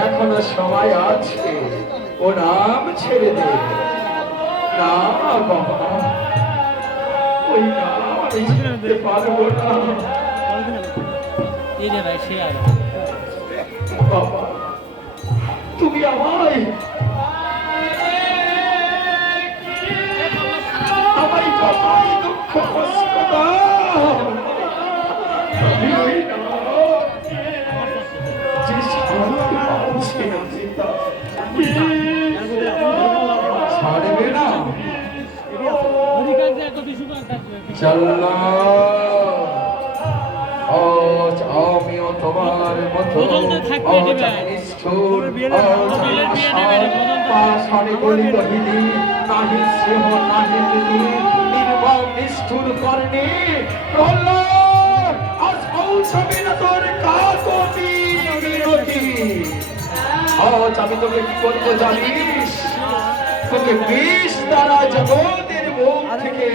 এখনো সময় আছে, ও নাম ছেড়ে দে না বাবা, ওই নাম আমি ছেড়ে পারবো না বাবা। তুমি আমায় যতই দুঃখ কষ্ট দাও, আমি ওই ছাড়বে না। আমিও তোমার মতো নিষ্ঠুর করেনি আজ পৌঁছবে না তোর কাকতি মিনতি। আজ আমি তোকে কি করবো জানিস? তোকে বিষ দ্বারা জগতের মুখ থেকে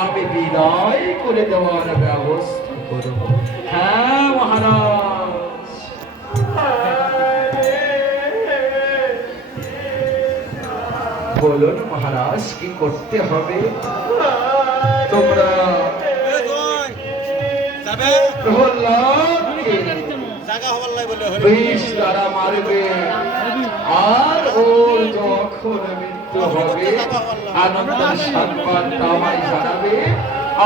আমি বিদায় করে দেওয়ার ব্যবস্থা করব। হ্যাঁ মহারাজ। বলুন মহারাজ, কি করতে হবে? তোমরা বিষ দ্বারা মারবে, আর ও যখন মৃত্যু হবে আনন্দ সংবাদ আমায় জানাবে,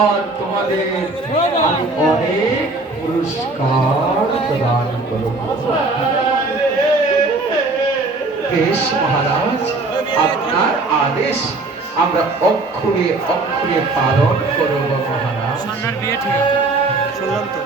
আর তোমাদের আমি অনেক পুরস্কার প্রদান করব। বেশ মহারাজ, আপনার আদেশ আমরা অক্ষরে অক্ষরে পালন করব মহারাজ। বিয়ে ঠিক আছে, শুনলাম তো।